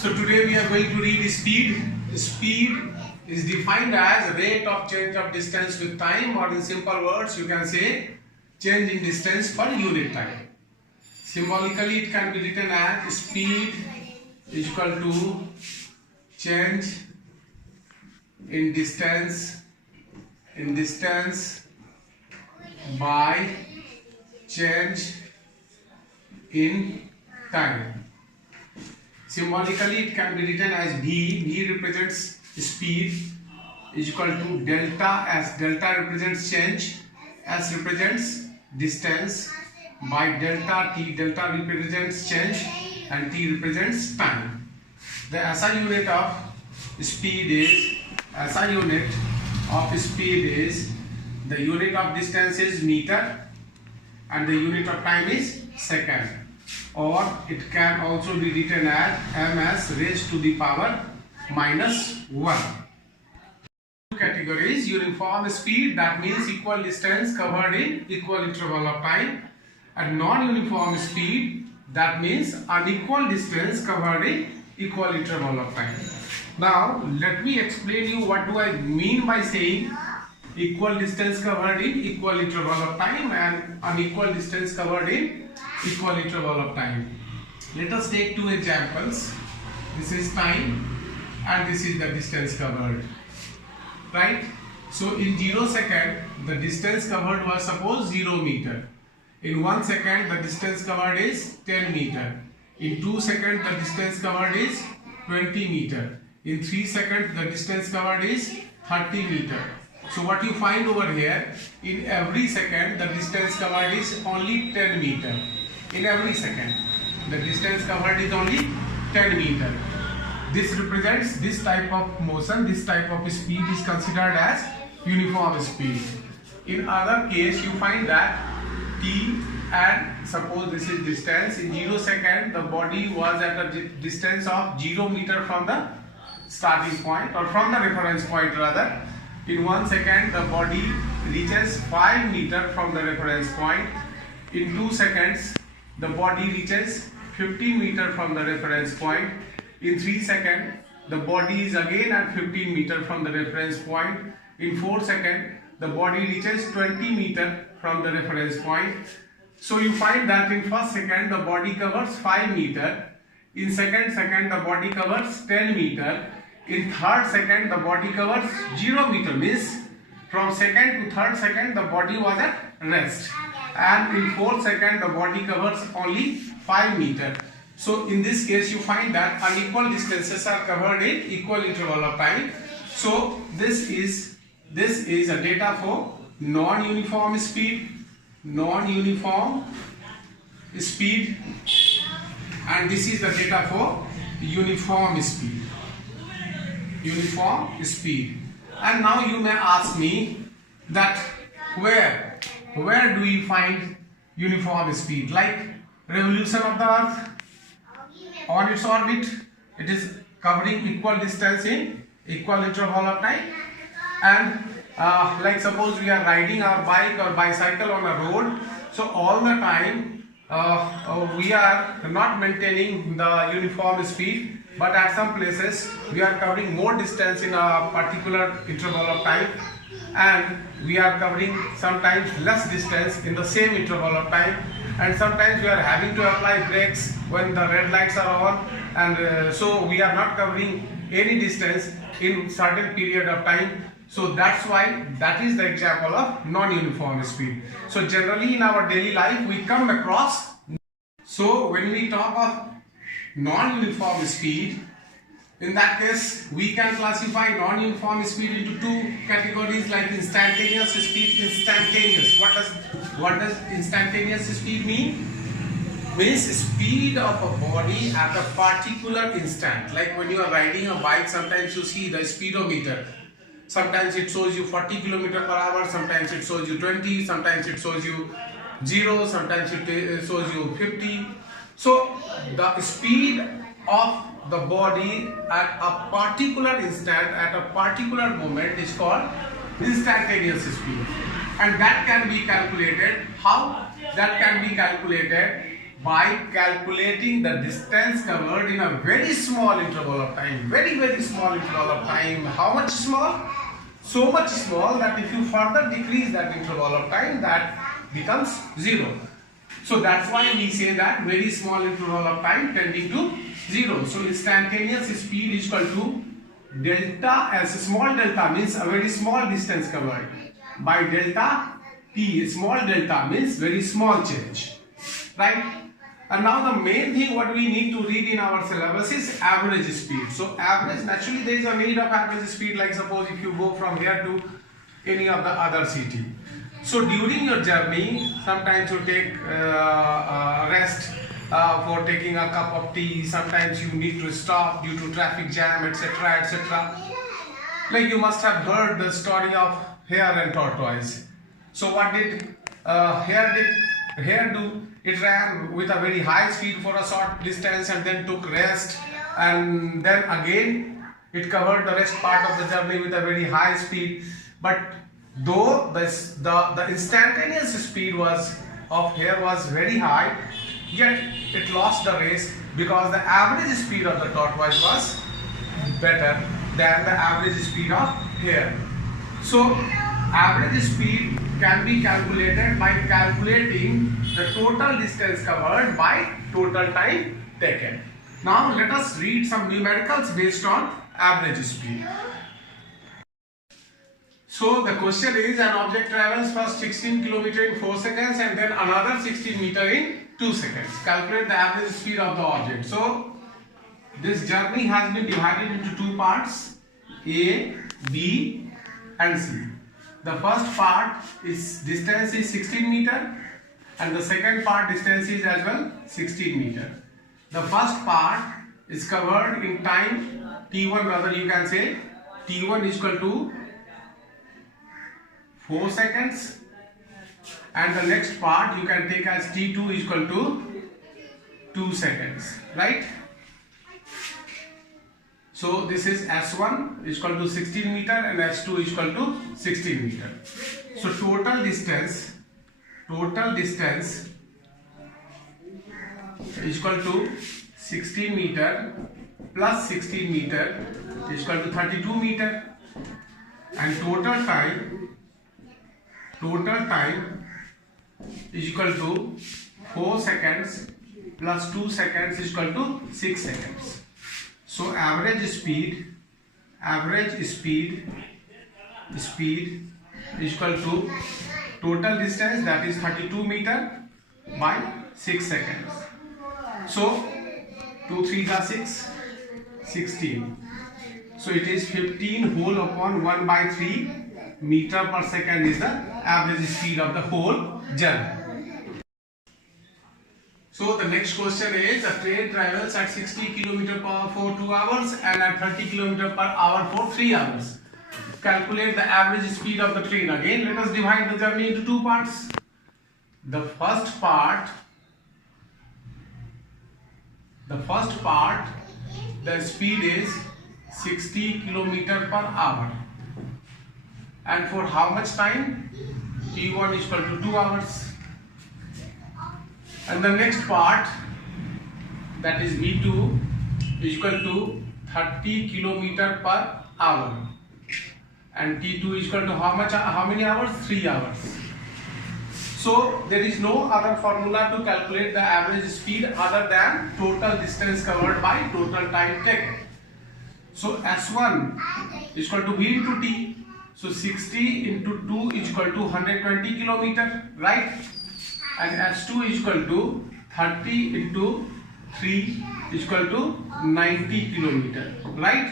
So today we are going to read speed. Speed is defined as rate of change of distance with time, or in simple words you can say change in distance per unit time. Symbolically it can be written as speed is equal to change in distance by change in time. Symbolically it can be written as V. V represents speed is equal to delta, as delta represents change, S represents distance, by delta T. Delta represents change and T represents time. The SI unit of speed is the unit of distance is meter and the unit of time is second, or it can also be written as ms raised to the power -1. Two categories: uniform speed, that means equal distance covered in equal interval of time, and non-uniform speed, that means unequal distance covered in equal interval of time. Now let me explain you what do I mean by saying equal distance covered in equal interval of time and unequal distance covered in equal interval of time. Let us take two examples. This is time and this is the distance covered, right? So in 0 second the distance covered was suppose 0 meter. In 1 second the distance covered is 10 meter. In 2 seconds the distance covered is 20 meter. In 3 seconds the distance covered is 30 meter. So what you find over here, in every second the distance covered is only 10 meter. In every second the distance covered is only 10 meter. This represents this type of motion, this type of speed is considered as uniform speed. In other case you find that T, and suppose this is distance, in 0 second the body was at a distance of 0 meter from the starting point, or from the reference point rather. In 1 second the body reaches 5 meter from the reference point. In 2 seconds the body reaches 15 meter from the reference point. In 3 seconds the body is again at 15 meter from the reference point. In 4 seconds the body reaches 20 meter from the reference point. So you find that in first second the body covers 5 meter. In second the body covers 10 meter. In third second the body covers 0 meter, means from second to third second the body was at rest, and in fourth second the body covers only 5 meter. So in this case you find that unequal distances are covered in equal interval of time. So this is a data for non-uniform speed, and this is the data for uniform speed. And now you may ask me that where do we find uniform speed? Like revolution of the earth on its orbit, it is covering equal distance in equal interval of time. And like suppose we are riding our bike or bicycle on a road, so all the time we are not maintaining the uniform speed, but at some places we are covering more distance in a particular interval of time, and we are covering sometimes less distance in the same interval of time, and sometimes we are having to apply brakes when the red lights are on, and so we are not covering any distance in certain period of time. So that's why that is the example of non-uniform speed. So generally in our daily life we come across. So when we talk of non-uniform speed, in that case we can classify non-uniform speed into two categories, like instantaneous speed, instantaneous. What does instantaneous speed mean? Means speed of a body at a particular instant. Like when you are riding a bike, sometimes you see the speedometer. Sometimes it shows you 40 km/h, sometimes it shows you 20, sometimes it shows you 0, sometimes it shows you 50. So the speed of the body at a particular instant, at a particular moment, is called instantaneous speed. And that can be calculated. How that can be calculated? by calculating the distance covered in a very small interval of time. Very small interval of time. How much small? So much small that if you further decrease that interval of time, that becomes 0. So that's why we say that very small interval of time tending to 0. So instantaneous speed is equal to delta, as a small delta means a very small distance covered, by delta t. Small delta means very small change, right? And now the main thing what we need to read in our syllabus is average speed. So average, naturally there is a need of average speed, like suppose if you go from here to any of the other city. So during your journey, sometimes you take rest for taking a cup of tea, sometimes you need to stop due to traffic jam, etc, etc. Like you must have heard the story of hare and tortoise. So what did hare do? It ran with a very high speed for a short distance and then took rest, and then again it covered the rest part of the journey with a very high speed. But though the instantaneous speed of hare was very high, yet it lost the race because the average speed of the tortoise was better than the average speed of hare. So average speed can be calculated by calculating the total distance covered by total time taken. Now let us read some numericals based on average speed. So the question is, an object travels first 16 km in 4 seconds and then another 16 meter in 2 seconds. Calculate the average speed of the object. So this journey has been divided into two parts, A, B and C. The first part is distance is 16 meter and the second part distance is as well 16 meter. The first part is covered in time t1, rather you can say t1 is equal to 4 seconds, and the next part you can take as t2 is equal to 2 seconds, right? So this is S1 is equal to 16 meter and S2 is equal to 16 meter. So total distance is equal to 16 meter plus 16 meter is equal to 32 meter, and total time is equal to 4 seconds plus 2 seconds is equal to 6 seconds. So average speed is equal to total distance, that is 32 meter by 6 seconds. So 2 3 are 6, 16. So it is 15 whole upon 1 by 3 meter per second is the average speed of the whole journey. So the next question is, a train travels at 60 km per hour for 2 hours and at 30 km per hour for 3 hours. Calculate the average speed of the train. Again, let us divide the journey into two parts. The first part, the speed is 60 km per hour. And for how much time? T1 is equal to 2 hours. And the next part, that is V2, is equal to 30 km per hour. And T2 is equal to how many hours? 3 hours. So there is no other formula to calculate the average speed other than total distance covered by total time taken. So S1 is equal to V into T. So 60 into 2 is equal to 120 km, right? And S2 is equal to 30 into 3 is equal to 90 km, right?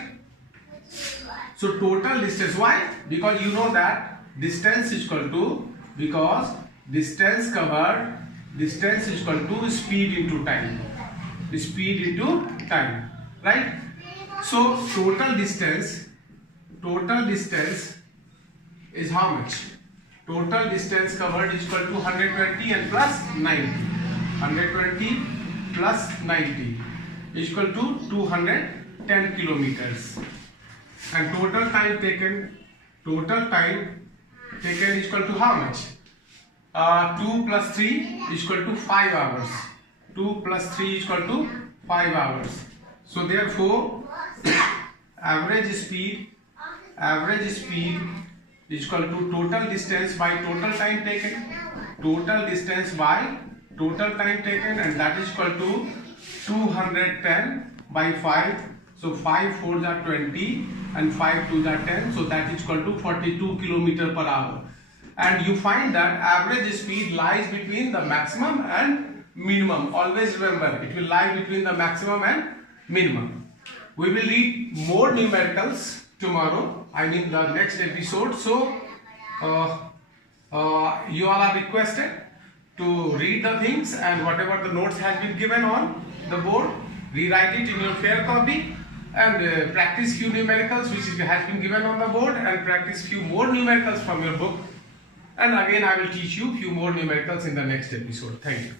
So total distance, why? Because you know that distance is equal to, because distance covered, distance is equal to speed into time, right? So total distance is how much? Total distance covered is equal to 120 and plus 90. 120 plus 90 is equal to 210 kilometers. And total time taken is equal to how much? 2 plus 3 is equal to 5 hours. 2 plus 3 is equal to 5 hours. So therefore average speed is equal to total distance by total time taken, and that is equal to 210 by 5. So 5 4s are 20 and 5 2s are 10, so that is equal to 42 km per hour. And you find that average speed lies between the maximum and minimum. Always remember, it will lie between the maximum and minimum. We will read more numericals tomorrow, I mean the next episode. So you all are requested to read the things, and whatever the notes has been given on the board, rewrite it in your fair copy, and practice few numericals which has been given on the board, and practice few more numericals from your book. And again I will teach you few more numericals in the next episode. Thank you.